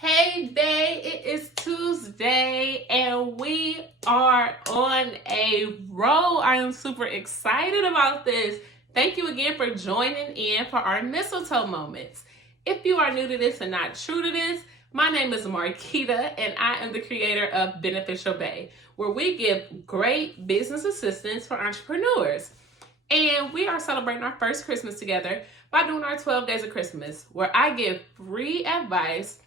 Hey, babe, it is Tuesday and we are on a roll. I am super excited about this. Thank you again for joining in for our mistletoe moments. If you are new to this and not true to this, my name is Marquita and I am the creator of Beneficial Bae, where we give great business assistance for entrepreneurs. And we are celebrating our first Christmas together by doing our 12 Days of Christmas, where I give free advice,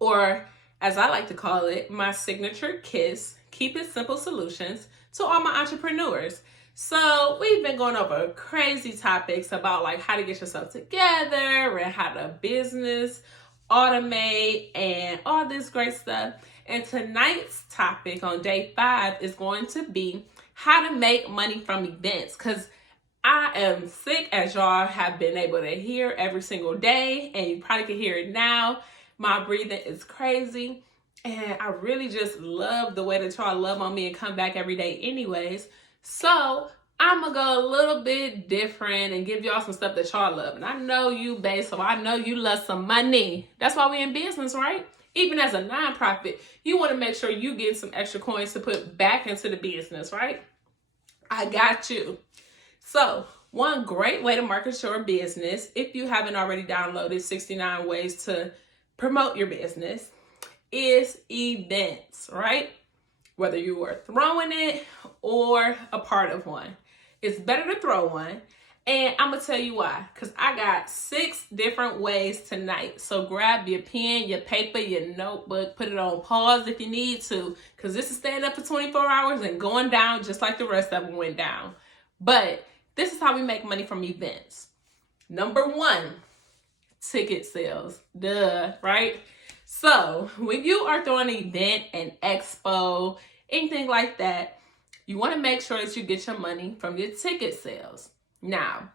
or as I like to call it, my signature kiss, keep it simple solutions to all my entrepreneurs. So we've been going over crazy topics about like how to get yourself together and how to business, automate, and all this great stuff. And tonight's topic on day 5 is going to be how to make money from events, because I am sick, as y'all have been able to hear every single day, and you probably can hear it now. My breathing is crazy, and I really just love the way that y'all love on me and come back every day anyways. So I'm gonna go a little bit different and give y'all some stuff that y'all love. And I know you, babe, so I know you love some money. That's why we in business, right? Even as a nonprofit, you want to make sure you get some extra coins to put back into the business, right? I got you. So one great way to market your business, if you haven't already downloaded 69 ways to promote your business, is events, right? Whether you are throwing it or a part of one, it's better to throw one. And I'm gonna tell you why, because I got 6 different ways tonight. So grab your pen, your paper, your notebook, put it on pause if you need to, because this is staying up for 24 hours and going down just like the rest of them went down. But this is how we make money from events. Number 1, ticket sales. Duh, right? So when you are throwing an event, an expo, anything like that, you want to make sure that you get your money from your ticket sales. Now,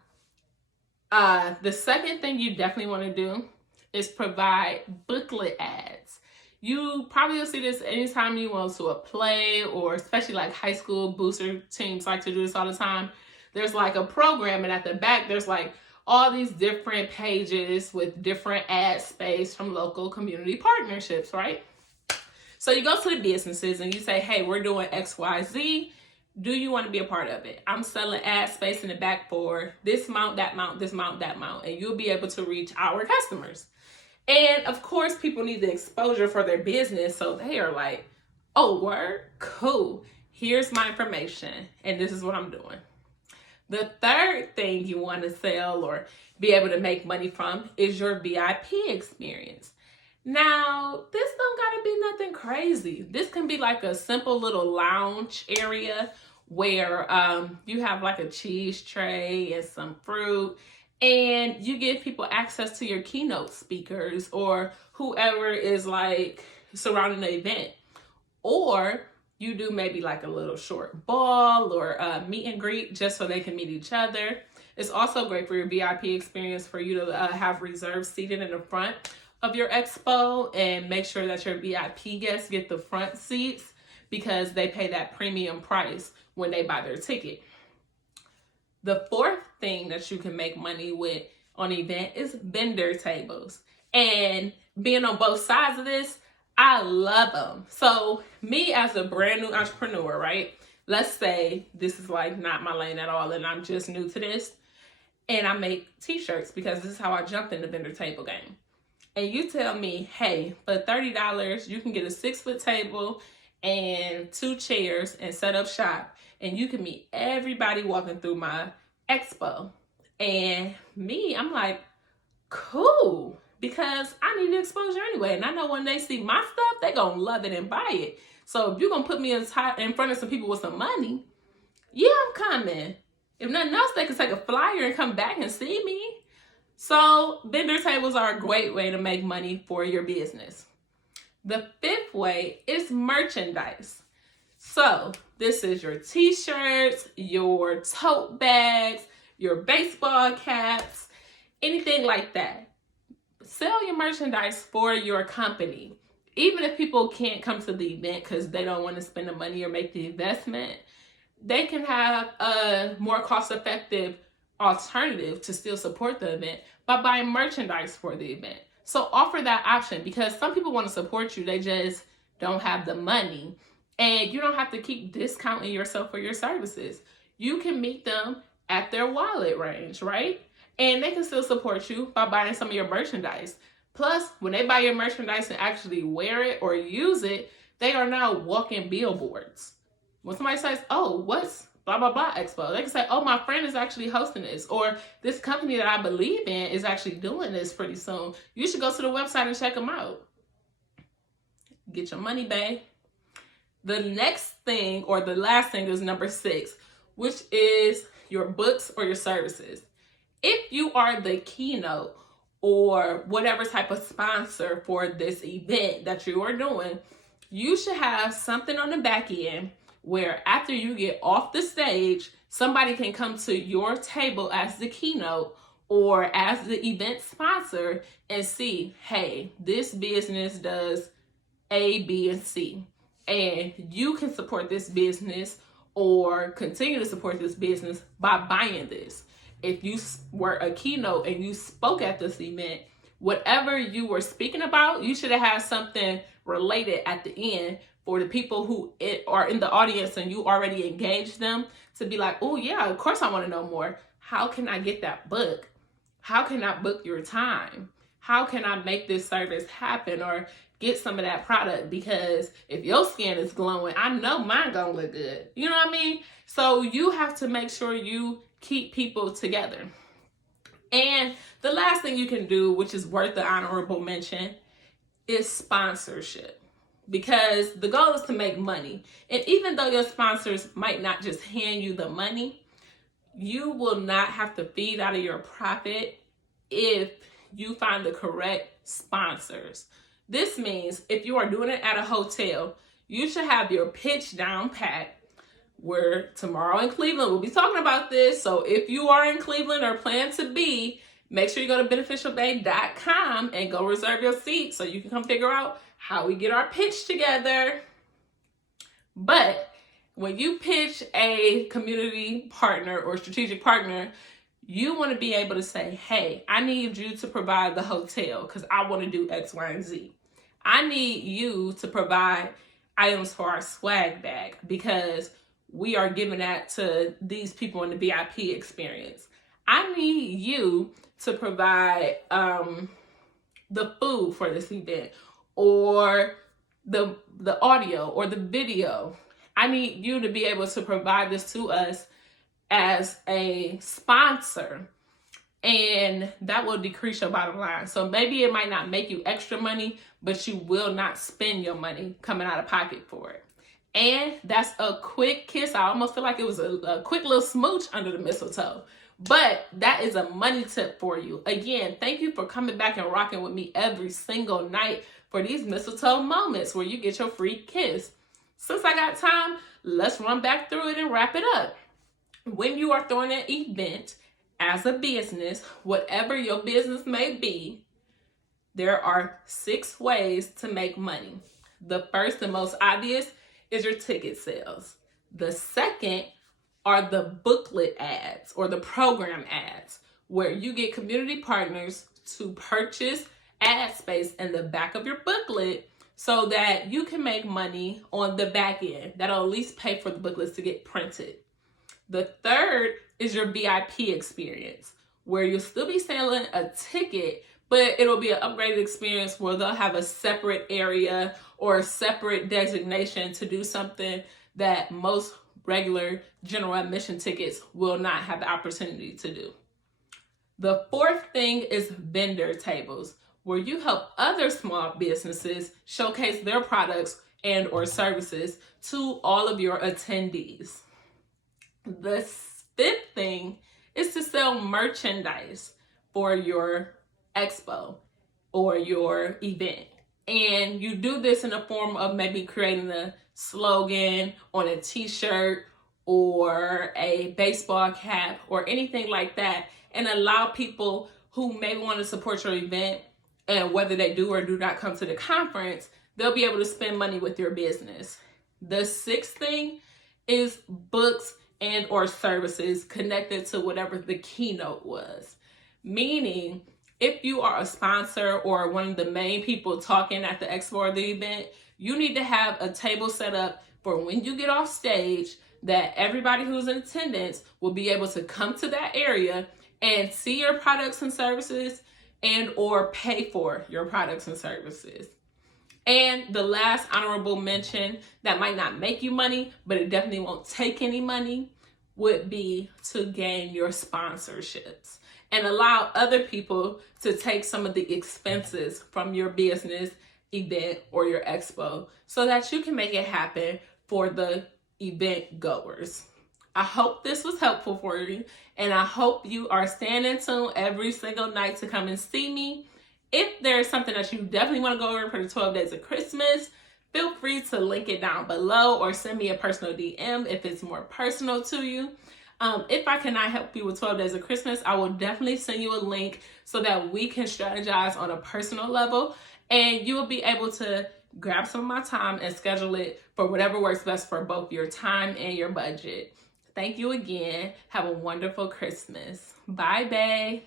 the second thing you definitely want to do is provide booklet ads. You probably will see this anytime you want to a play, or especially like high school booster teams like to do this all the time. There's like a program, and at the back there's like all these different pages with different ad space from local community partnerships, right? So you go to the businesses and you say, hey, we're doing XYZ. Do you want to be a part of it? I'm selling ad space in the back for this amount, that amount, this amount, that amount, and you'll be able to reach our customers. And of course, people need the exposure for their business, so they are like, oh, word? Cool. Here's my information, and this is what I'm doing. The third thing you want to sell or be able to make money from is your VIP experience. Now, this don't gotta be nothing crazy. This can be like a simple little lounge area where you have like a cheese tray and some fruit, and you give people access to your keynote speakers or whoever is like surrounding the event. Or you do maybe like a little short ball or a meet and greet just so they can meet each other. It's also great for your VIP experience for you to have reserved seating in the front of your expo, and make sure that your VIP guests get the front seats because they pay that premium price when they buy their ticket. The fourth thing that you can make money with on an event is vendor tables. And being on both sides of this, I love them. So me as a brand new entrepreneur, right? Let's say this is like not my lane at all and I'm just new to this, and I make t-shirts because this is how I jumped in the vendor table game. And you tell me, hey, for $30, you can get a 6-foot table and 2 chairs and set up shop, and you can meet everybody walking through my expo. And me, I'm like, cool, because I need the exposure anyway. And I know when they see my stuff, they're going to love it and buy it. So if you're going to put me in front of some people with some money, yeah, I'm coming. If nothing else, they can take a flyer and come back and see me. So vendor tables are a great way to make money for your business. The 5th way is merchandise. So this is your t-shirts, your tote bags, your baseball caps, anything like that. Sell your merchandise for your company. Even if people can't come to the event because they don't want to spend the money or make the investment, they can have a more cost-effective alternative to still support the event by buying merchandise for the event. So offer that option, because some people want to support you, they just don't have the money. And you don't have to keep discounting yourself for your services. You can meet them at their wallet range, right? And they can still support you by buying some of your merchandise. Plus, when they buy your merchandise and actually wear it or use it, they are now walking billboards. When somebody says, oh, what's blah, blah, blah expo, they can say, oh, my friend is actually hosting this, or this company that I believe in is actually doing this pretty soon. You should go to the website and check them out. Get your money, babe. The next thing, or the last thing, is number 6, which is your books or your services. If you are the keynote or whatever type of sponsor for this event that you are doing, you should have something on the back end where after you get off the stage, somebody can come to your table as the keynote or as the event sponsor and see, hey, this business does A, B, and C. And you can support this business or continue to support this business by buying this. If you were a keynote and you spoke at this event, whatever you were speaking about, you should have had something related at the end for the people who are in the audience and you already engaged them to be like, oh yeah, of course I want to know more. How can I get that book? How can I book your time? How can I make this service happen or get some of that product? Because if your skin is glowing, I know mine gonna look good. You know what I mean? So you have to make sure you keep people together. And the last thing you can do, which is worth the honorable mention, is sponsorship. Because the goal is to make money. And even though your sponsors might not just hand you the money, you will not have to feed out of your profit if you find the correct sponsors. This means if you are doing it at a hotel, you should have your pitch down pat. Where tomorrow in Cleveland, we'll be talking about this. So if you are in Cleveland or plan to be, make sure you go to beneficialbabe.com and go reserve your seat so you can come figure out how we get our pitch together. But when you pitch a community partner or strategic partner, you want to be able to say, hey, I need you to provide the hotel because I want to do X, Y, and Z. I need you to provide items for our swag bag because we are giving that to these people in the VIP experience. I need you to provide the food for this event, or the audio or the video. I need you to be able to provide this to us as a sponsor, and that will decrease your bottom line. So maybe it might not make you extra money, but you will not spend your money coming out of pocket for it. And that's a quick kiss. I almost feel like it was a quick little smooch under the mistletoe. But that is a money tip for you. Again, thank you for coming back and rocking with me every single night for these mistletoe moments where you get your free kiss. Since I got time, let's run back through it and wrap it up. When you are throwing an event as a business, whatever your business may be, there are 6 ways to make money. The first and most obvious is your ticket sales. The second are the booklet ads or the program ads, where you get community partners to purchase ad space in the back of your booklet so that you can make money on the back end. That'll at least pay for the booklets to get printed. The third is your VIP experience, where you'll still be selling a ticket, but it'll be an upgraded experience where they'll have a separate area or a separate designation to do something that most regular general admission tickets will not have the opportunity to do. The fourth thing is vendor tables, where you help other small businesses showcase their products and or services to all of your attendees. The fifth thing is to sell merchandise for your expo or your event. And you do this in the form of maybe creating a slogan on a t-shirt or a baseball cap or anything like that, and allow people who may want to support your event, and whether they do or do not come to the conference, they'll be able to spend money with your business. The sixth thing is books and or services connected to whatever the keynote was. Meaning, if you are a sponsor or one of the main people talking at the expo or the event, you need to have a table set up for when you get off stage that everybody who's in attendance will be able to come to that area and see your products and services and or pay for your products and services. And the last honorable mention that might not make you money, but it definitely won't take any money, would be to gain your sponsorships and allow other people to take some of the expenses from your business, event, or your expo so that you can make it happen for the event goers. I hope this was helpful for you, and I hope you are staying in tune every single night to come and see me. If there's something that you definitely want to go over for the 12 days of Christmas, feel free to link it down below or send me a personal DM if it's more personal to you. If I cannot help you with 12 days of Christmas, I will definitely send you a link so that we can strategize on a personal level, and you will be able to grab some of my time and schedule it for whatever works best for both your time and your budget. Thank you again. Have a wonderful Christmas. Bye, bae.